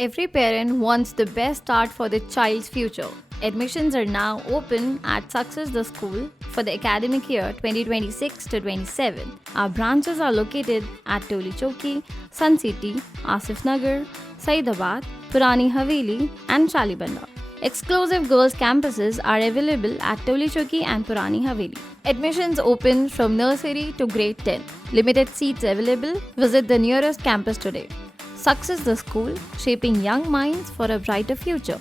Every parent wants the best start for their child's future. Admissions are now open at Success the School for the academic year 2026 to 27. Our branches are located at Toli Chowki, Sun City, Asif Nagar, Saidabad, Purani Haveli, and Shalibanda. Exclusive girls' campuses are available at Toli Chowki and Purani Haveli. Admissions open from nursery to grade 10. Limited seats available. Visit the nearest campus today. Success the School, shaping young minds for a brighter future.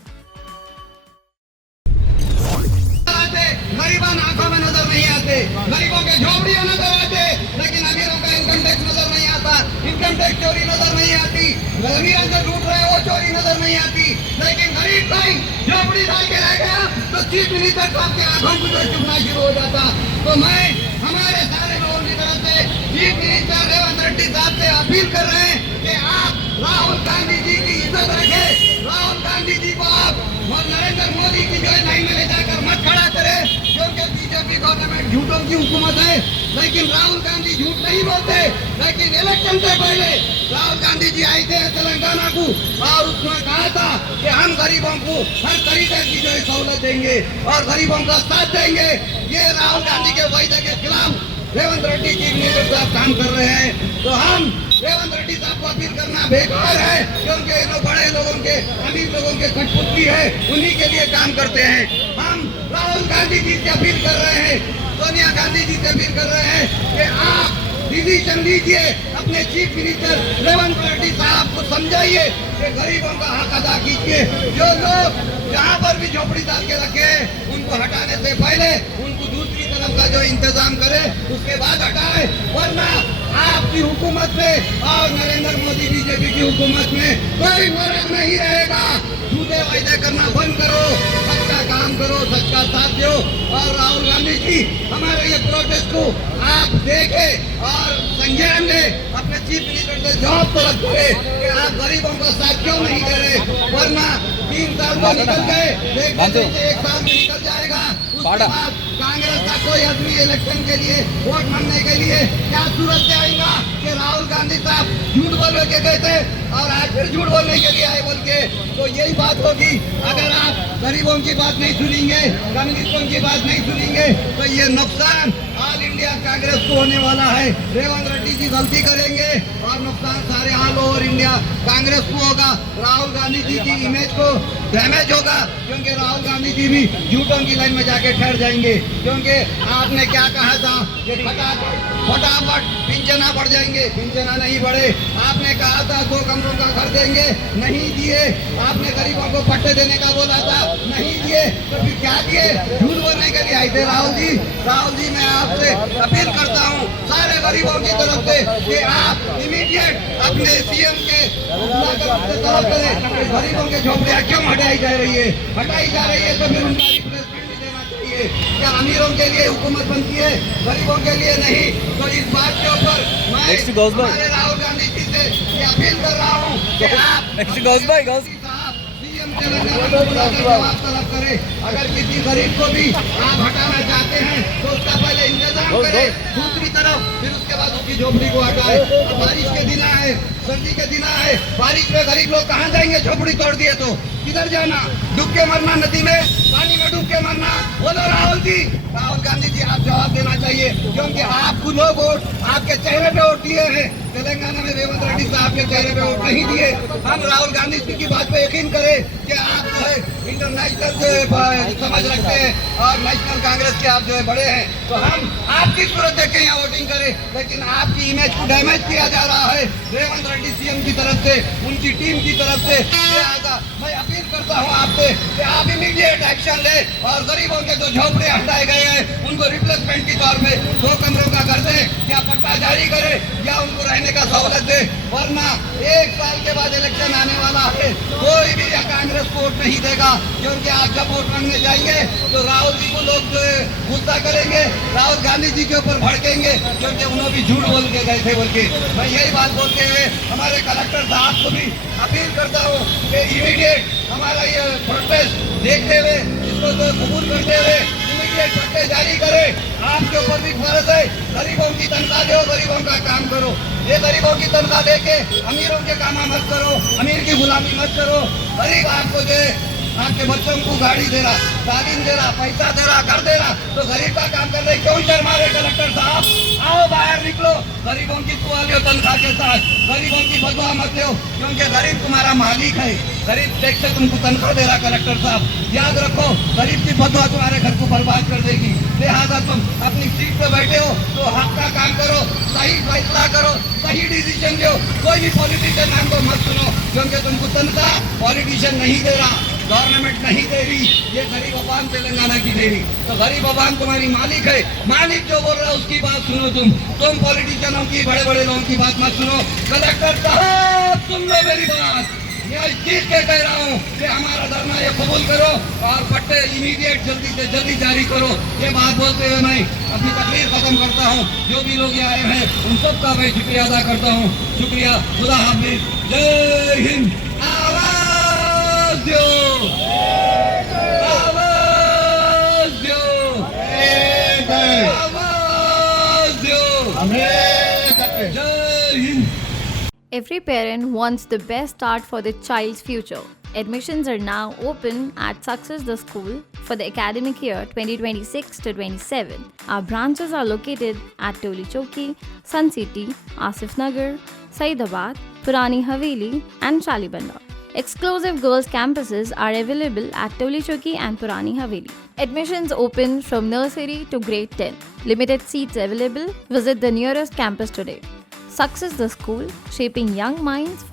गरीबान आंखों में नजर नहीं आते, गरीबों के झोपड़ियां नजर आते, लेकिन अमीरों का इनकम टैक्स नजर नहीं आता, इनकम टैक्स चोरी नजर नहीं आती, अमीर जो लूट रहे हैं वो चोरी नजर नहीं आती, लेकिन गरीब भाई झोपड़ी डाल के रह गया तो चीफ मिनिस्टर साहब के आंखों को जो चुभना शुरू हो जाता। तो मैं हमारे सारे लोगों की तरफ से चीफ मिनिस्टर रेवंत रेड्डी साहब से अपील कर रहे हैं कि आप राहुल गांधी जी की इज्जत रखें, राहुल गांधी जी को आप और नरेंद्र मोदी की जो लाइन में ले जाकर मत खड़ा करे, क्योंकि बीजेपी गवर्नमेंट झूठों की हुकूमत है। लेकिन राहुल गांधी झूठ नहीं बोलते, लेकिन इलेक्शन से पहले राहुल गांधी जी आए थे तेलंगाना को और उसने कहा था कि हम गरीबों को हर तरीके की जो सहूलत देंगे और गरीबों का साथ देंगे। ये राहुल गांधी के वायदे के खिलाफ रेवंत रेड्डी चीफ मिनिस्टर साहब काम कर रहे हैं। तो हम रेवंत रेड्डी साहब को अपील करना बेकार है, क्योंकि लोग बड़े लोगों के अमीर लोगों के कठपुतली है, उन्हीं के लिए काम करते हैं। हम राहुल गांधी जी से अपील कर रहे हैं, सोनिया गांधी जी से अपील कर रहे हैं कि आप डिसीजन लीजिए, अपने चीफ मिनिस्टर रेवंत रेड्डी साहब को समझाइए कि गरीबों का हक अदा कीजिए। जो लोग जहाँ पर भी झोपड़ी डाल के रखे हैं उनको हटाने से पहले उनको दूसरी तरफ का जो इंतजाम करे उसके बाद हटाए, वरना आपकी हुकूमत में और नरेंद्र मोदी बीजेपी की हुकूमत में कोई फर्क नहीं रहेगा। झूठे वायदे करना बंद करो, सच्चा काम करो, सच्चा साथ दो। और राहुल गांधी जी हमारे ये प्रोटेस्ट को आप देखें और संज्ञान लें, अपने चीफ मिनिस्टर से जवाब तो रखोगे कि आप गरीबों का साथ क्यों नहीं दे रहे, वरना 3 साल तो निकल गए, 1 साल में निकल जाएगा। उसके बाद कांग्रेस का कोई आदमी इलेक्शन के लिए वोट मांगने के लिए क्या सूरत से आएगा कि राहुल गांधी साहब झूठ बोल के गए थे और आज फिर झूठ बोलने के लिए आए बोल के। तो यही बात होगी, अगर आप गरीबों की बात नहीं सुनेंगे, कम्युनिस्टों की बात नहीं सुनेंगे, तो ये नुकसान ऑल इंडिया कांग्रेस को होने वाला है। रेवंत रेड्डी जी गलती करेंगे और नुकसान सारे ऑल ओवर इंडिया कांग्रेस को होगा। राहुल गांधी जी की इमेज को डैमेज होगा, क्योंकि राहुल गांधी जी भी झूठों की लाइन में जाके ठहर जाएंगे। क्योंकि आपने क्या कहा था कि फटाफट पिंचना बढ़ जाएंगे, पिंचना नहीं बढ़े। आपने कहा था 2 कमरों का घर देंगे, नहीं दिए। आपने गरीबों को पट्टे देने का बोला था, नहीं दिए। तो फिर क्या दिए? झूठ बोलने के लिए आए थे राहुल जी। राहुल जी मैं आपसे अपील करता हूँ सारे गरीबों की तरफ से कि आप इमीडिएट अपने सीएम के तरफ करें। गरीबों के झोपड़ियाँ क्यों हटाई जा रही है? हटाई जा रही है तो फिर उनका रिप्लेसमेंट देना चाहिए। क्या अमीरों के लिए हुकूमत बनती है, गरीबों के लिए नहीं? तो इस बात के ऊपर मैं हमारे राहुल गांधी जी से ये अपील कर रहा हूँ कि आप जवाब तलब करे। अगर किसी गरीब को भी आप हटाना चाहते हैं तो उसका पहले इंतजाम करें, दूसरी तरफ फिर उसके बाद उसकी झोपड़ी को हटाए। बारिश के दिन आए, सर्दी के दिन आए, बारिश में गरीब लोग कहाँ जाएंगे? झोपड़ी तोड़ दिए तो किधर जाना? डूब के मरना, नदी में पानी में डूब के मरना। बोलो राहुल जी, राहुल गांधी जी आप जवाब देना चाहिए, क्योंकि आपको लोग वोट आपके चेहरे पे वोट दिए हैं। तेलंगाना में रेवंत रेड्डी साहब के चेहरे पे वोट नहीं दिए। हम राहुल गांधी जी की बात पे यकीन करें कि आप जो है इंटरनेशनल जो है समझ रखते हैं और नेशनल कांग्रेस के आप जो है बड़े हैं, तो हम आपकी सूरत देख के यहाँ वोटिंग करें। लेकिन आपकी इमेज को डैमेज किया जा रहा है रेवंत रेड्डी सीएम की तरफ से, उनकी टीम की तरफ से। मैं अपील करता हूँ आपसे कि आप इमीडिएट एक्शन ले और गरीबों के जो झोपड़े हटाए गए हैं उनको रिप्लेसमेंट के तौर पे 2 कमरों का घर दे या पट्टा जारी करे या उनको रहने का सहूलत दे, वरना 1 साल के बाद इलेक्शन आने वाला है, कोई भी या कांग्रेस को वोट नहीं देगा। क्योंकि आप जब वोट मांगने जाएंगे तो राहुल जी को लोग जो है गुस्सा करेंगे, राहुल गांधी जी के ऊपर भड़केंगे, क्योंकि उन्होंने भी झूठ बोल के गए थे बोल के। मैं यही बात बोलते हुए हमारे कलेक्टर साहब को भी अपील करता हूँ कि इमीडिएट हमारा ये प्रोटेस्ट देखते हुए, इसको तो कबूल करते हुए इमीडिएट पट्टे जारी करे। आपके ऊपर भी फर्ज है, गरीबों की तनख्वाह दो, गरीबों का काम करो। ये गरीबों की तनख्वाह दे के अमीरों के काम मत करो, अमीर की गुलामी मत करो। गरीब आपको दे, आपके बच्चों को गाड़ी दे रहा, तालीम दे रहा, पैसा दे रहा, घर दे रहा, तो गरीब का काम कर रहे, क्यों शर्मा रहे कलेक्टर साहब? आओ बाहर निकलो, गरीबों की दुआ लो तनख्वाह के साथ, गरीबों की बदुआ मत लो, क्योंकि गरीब तुम्हारा मालिक है। गरीब टैक्स से तुमको तनख्वाह दे रहा कलेक्टर साहब, याद रखो, गरीब की बदुआ तुम्हारे घर को बर्बाद कर देगी। लिहाजा तुम अपनी सीट पे बैठे हो तो हक का काम करो, सही फैसला करो, सही डिसीजन लो। कोई भी पॉलिटिशियन नाम को मत सुनो, क्योंकि तुमको तनख्वाह पॉलिटिशियन नहीं दे रहा, गवर्नमेंट नहीं दे रही, ये गरीब अवाम तेलंगाना की दे रही। तो गरीब अवाम तुम्हारी मालिक है, मालिक जो बोल रहा है उसकी बात सुनो। तुम पॉलिटिशियनों की, बड़े बड़े लोगों की बात मत सुनो। कलेक्टर साहब सुन लो मेरी बात, मैं जीत के कह रहा हूँ कि हमारा धरना ये कबूल करो और पट्टे इमीडिएट जल्दी से जल्दी जारी करो। ये बात बोलते हुए मैं अपनी तकरीर खत्म करता हूँ। जो भी लोग यहाँ आए हैं उन सबका मैं शुक्रिया अदा करता हूँ। शुक्रिया, खुदा हाफिज, जय हिंद। आवाज दो, आवाज दो, आवाज दो, जय Hind. Every parent wants the best start for their child's future. Admissions are now open at Success the School for the academic year 2026 to 27. Our branches are located at Toli Choki, Sun City, Asif Nagar, Saidabad, Purani Haveli, and Shalibanda. Exclusive girls' campuses are available at Toli Choki and Purani Haveli. Admissions open from nursery to grade 10. Limited seats available. Visit the nearest campus today. Success the School, shaping young minds